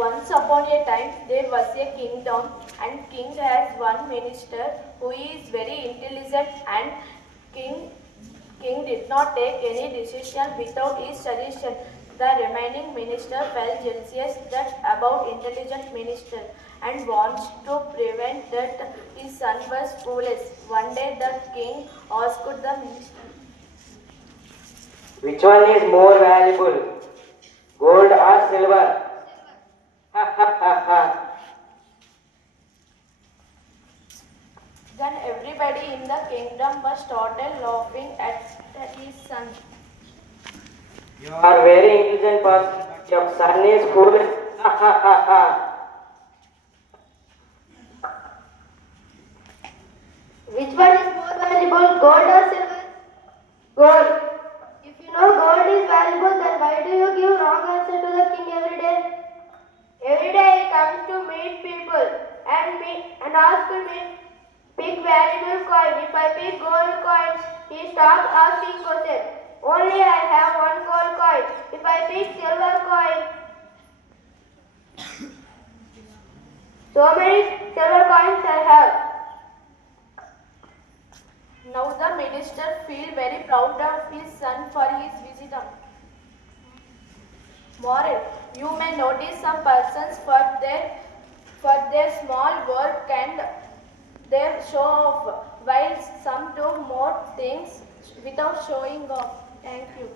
Once upon a time there was a kingdom, and king has one minister who is very intelligent, and king king did not take any decision without his suggestion. The remaining minister felt jealous that about intelligent minister and wants to prevent that his son was foolish. One day the king asked the minister, Which one is more valuable, gold or silver? Ha ha ha ha. Then everybody in the kingdom was started laughing at his son. You are very intelligent person, but your son is foolish. Ha ha ha ha. Which one is more valuable, gold or silver? Gold. If you know gold is valuable, then why do you give wrong answer to the king every day? Every day he comes to meet people and ask me, pick valuable coin. If I pick gold coins, he stops asking questions. Only I have one gold coin. If I pick silver coin, so many silver coins I have. Now the minister feel very proud of his son for his wisdom. Moral: you may notice some persons for their small work and their show off, while some do more things without showing off. Thank you.